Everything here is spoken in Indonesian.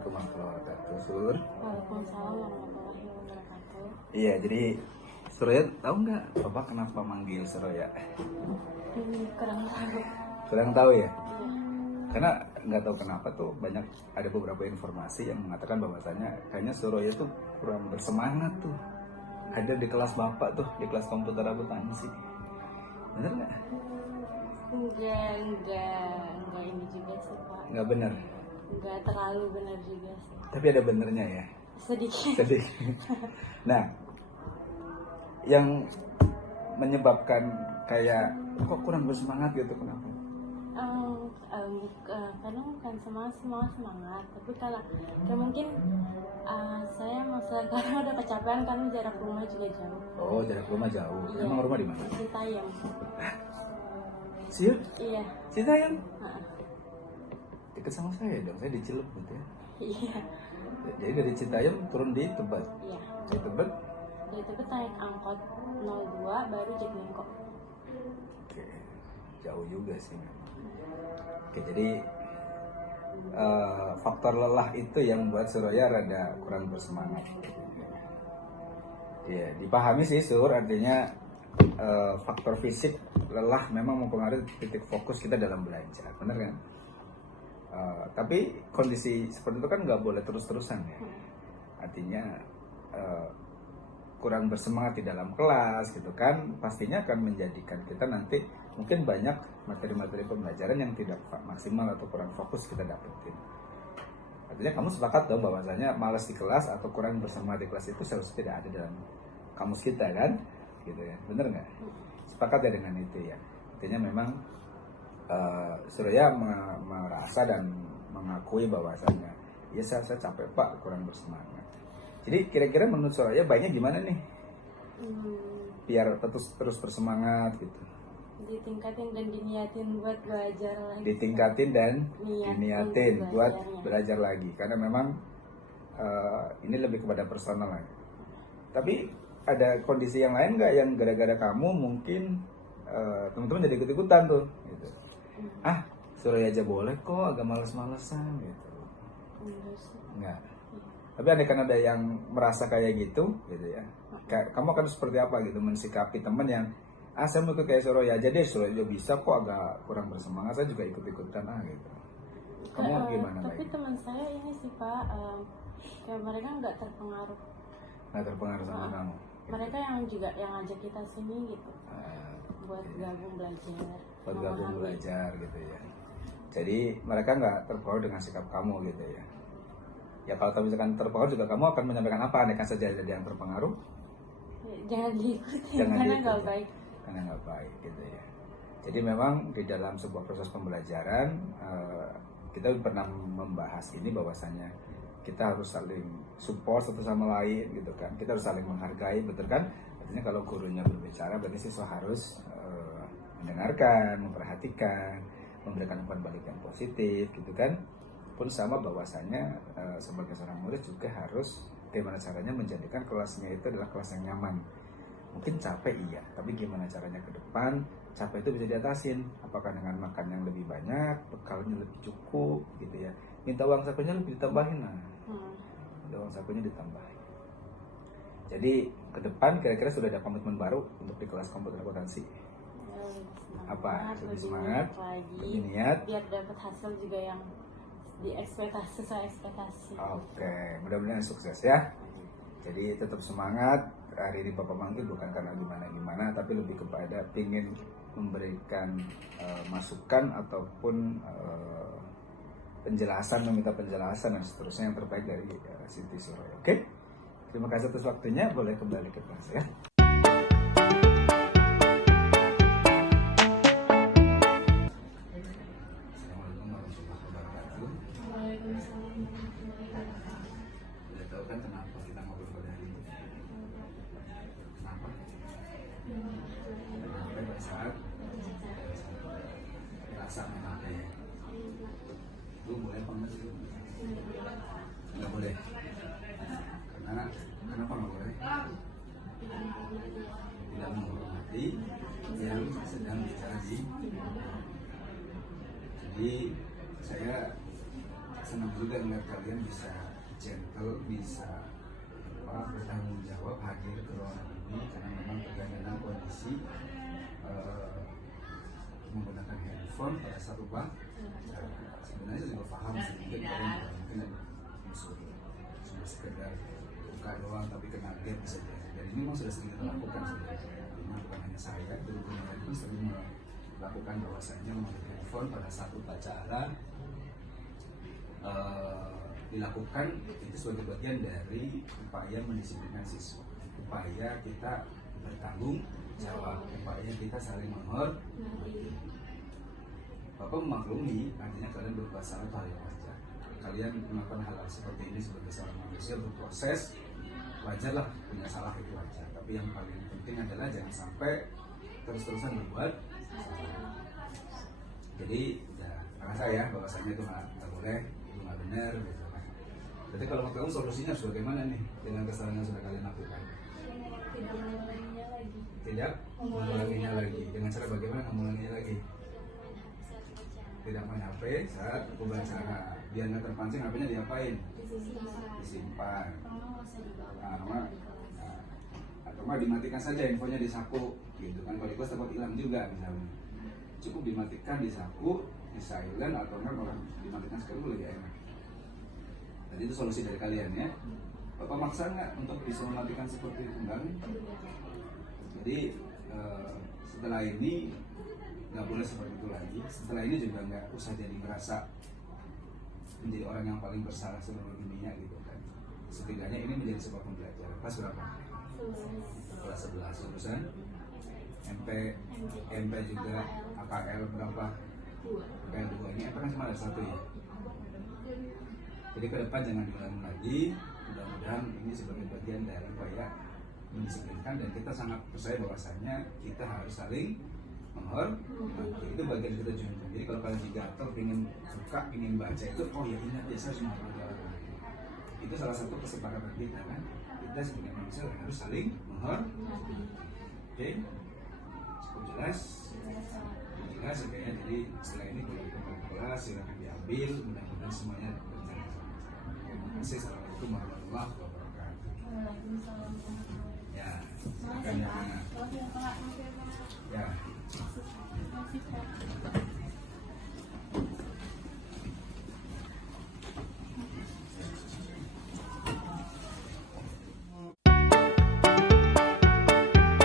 Assalamualaikum warahmatullahi wabarakatuh. Sur. Waalaikumsalam warahmatullahi wabarakatuh. Iya, jadi Surya tahu nggak Bapak kenapa manggil Surya? Kurang tahu. Kurang tahu ya? Iya. Karena nggak tahu kenapa tuh banyak ada beberapa informasi yang mengatakan bahwasanya kayaknya Surya tuh kurang bersemangat tuh hadir di kelas Bapak tuh, di kelas komputer akuntansi. Bener nggak? Enggak ini juga sih Pak. Nggak bener. Enggak terlalu benar juga sih. Tapi ada benernya ya. Sedikit. Sedikit. Nah, yang menyebabkan kayak kok kurang bersemangat gitu kenapa? Kadang bukan semangat, tapi kalau kayak mungkin saya sekarang udah kecapean karena jarak rumah juga jauh. Oh, jarak rumah jauh. Iya. Emang rumah di mana? Citayam. Siap? Iya. Citayam? Heeh. Deket sama saya dong, saya di Cilebut ya. Iya. Jadi dari Citayam turun di Tebet. Iya. Di Tebet? Dari itu naik angkot 02 baru Jaklingko. Oke, jauh juga sih memang. Oke, jadi faktor lelah itu yang membuat Surya rada kurang bersemangat. Ya, dipahami sih Sur, artinya faktor fisik lelah memang mempengaruhi titik fokus kita dalam belajar, bener kan? Tapi kondisi seperti itu kan nggak boleh terus-terusan ya. Artinya kurang bersemangat di dalam kelas gitu kan, pastinya akan menjadikan kita nanti mungkin banyak materi-materi pembelajaran yang tidak maksimal atau kurang fokus kita dapetin. Artinya kamu sepakat dong bahwasanya malas di kelas atau kurang bersemangat di kelas itu seharusnya tidak ada dalam kamus kita kan, gitu ya, bener nggak? Sepakat ya dengan itu ya. Artinya memang Surya merasa dan mengakui bahwasanya ya saya capek Pak, kurang bersemangat. Jadi kira-kira menurut Surya baiknya gimana nih? Biar terus bersemangat gitu. Ditingkatin dan diniatin buat belajar lagi. Ditingkatin dan diniatin buat belajarnya. belajar lagi. Karena memang ini lebih kepada personal lah. Tapi ada kondisi yang lain nggak yang gara-gara kamu mungkin teman-teman jadi ikut-ikutan tuh gitu. Surya aja boleh kok, agak males-malesan gitu. Enggak. Tapi ada yang merasa kayak gitu ya. Kamu akan seperti apa gitu mensikapi teman yang saya mau ikut kayak Surya aja deh, Surya juga bisa kok, agak kurang bersemangat, saya juga ikut-ikutan gitu. Kamu gimana? Tapi teman saya ini sih Pak, kayak mereka nggak terpengaruh. Nggak terpengaruh sama kamu? Mereka yang juga yang ngajak kita sini gitu, buat gabung belajar. Buat gabung belajar gitu ya. Jadi mereka nggak terpengaruh dengan sikap kamu gitu ya. Ya kalau misalkan terpengaruh juga kamu akan menyampaikan apa? Andaikan saja ada yang terpengaruh, jangan diikuti karena nggak baik. Karena nggak baik gitu ya. Jadi memang di dalam sebuah proses pembelajaran kita pernah membahas ini bahwasanya kita harus saling support satu sama lain gitu kan. Kita harus saling menghargai, betul kan? Artinya kalau gurunya berbicara berarti siswa harus mendengarkan, memperhatikan, memberikan umpan balik yang positif gitu kan. Pun sama bahwasanya sebagai seorang murid juga harus bagaimana caranya menjadikan kelasnya itu adalah kelas yang nyaman. Mungkin capek iya, tapi gimana caranya ke depan capek itu bisa diatasin? Apakah dengan makan yang lebih banyak, bekalnya lebih cukup gitu ya. Minta uang sakunya lebih ditambahin lah. Uang sakunya ditambahin. Jadi ke depan kira-kira sudah ada komitmen baru untuk di kelas komputer akuntansi. Apa? Lebih semangat, lebih niat, biar dapat hasil juga yang sesuai ekspektasi. Oke, mudah-mudahan sukses ya. Jadi tetap semangat. Hari ini Bapak manggil bukan karena gimana-gimana, tapi lebih kepada ingin memberikan masukan ataupun penjelasan, meminta penjelasan dan seterusnya yang terbaik dari Siti Surya. Oke? Terima kasih atas waktunya. Boleh kembali ke kelas ya. Assalamualaikum warahmatullahi wabarakatuh. Waalaikumsalam. Udah tahu kan kenapa kita ngobrol pada hari ini? Kenapa? Pada saat rasa memang ya. Lu boleh apa enggak sih? Nggak boleh. Kenapa nggak boleh? Tidak menghormati yang sedang bicara di. Jadi saya senang juga melihat kalian bisa gentle, bisa bertanggung jawab hadir ke ruangan ini karena memang tergantung kondisi menggunakan handphone pada satu bank. Sebenarnya juga paham sih, mungkin kalian juga mungkin cuma sekedar buka doang tapi kena gap bisa jadi. Dan ini memang sudah sering kita lakukan sebenarnya. Ini bukan hanya saya, guru-guru lain pun sering melakukan bahwasanya menggunakan handphone pada satu acara dilakukan itu sebagai bagian dari upaya mendisiplinkan siswa, upaya kita bertanggung jawab, upaya kita saling menghormati. Bapak memaklumi, artinya kalian berbuat salah itu hal yang wajar. Kalian melakukan hal seperti ini sebagai seorang manusia berproses, wajarlah punya salah itu wajar. Tapi yang paling penting adalah jangan sampai terus-terusan berbuat salah. Jadi ya rasa ya bahwasanya itu nggak boleh, itu nggak benar gitu kan. Jadi kalau menurut kamu solusinya harus bagaimana nih dengan kesalahan yang sudah kalian lakukan? Tidak mengulanginya lagi. Tidak mengulanginya lagi. Dengan cara bagaimana mengulanginya lagi? Tidak main HP saat pembacara, biar nggak terpancing HP-nya diapain? Disimpan. Atau mah dimatikan saja handphonenya di saku, gitu kan? Kalau takut hilang juga misalnya. Cukup dimatikan di saku, di silent atau enggak malah dimatikan sekali lebih enak. Jadi itu solusi dari kalian ya. Bapak maksa nggak untuk bisa mematikan seperti itu enggak? Jadi setelah ini nggak boleh seperti itu lagi. Setelah ini juga nggak usah jadi merasa menjadi orang yang paling bersalah seluruh dunia gitu kan. Setidaknya ini menjadi sebuah pembelajaran. Kelas berapa? Kelas 11 lulusan MP juga, AKL berapa? AKL 2. Ini apa kan cuma ada satu ya. Jadi ke depan jangan diulangi lagi. Mudah-mudahan ini sebagai bagian dari upaya mendisiplinkan dan kita sangat percaya bahwasanya kita harus saling menghormati. Itu bagian kita juga. Jadi kalau kalian gatel ingin buka, ingin baca itu, oh ya ingat ya saya cuma menghormati. Itu salah satu kesepakatan kita kan. Kita sebagai manusia harus saling menghormati. Oke, cukup jelas. Jelas kayaknya. Jadi setelah ini kalau kita kelas silakan diambil. Mudah-mudahan semuanya berjalan. Terima kasih. Assalamualaikum warahmatullahi wabarakatuh. Ya, silakan ya. Ya.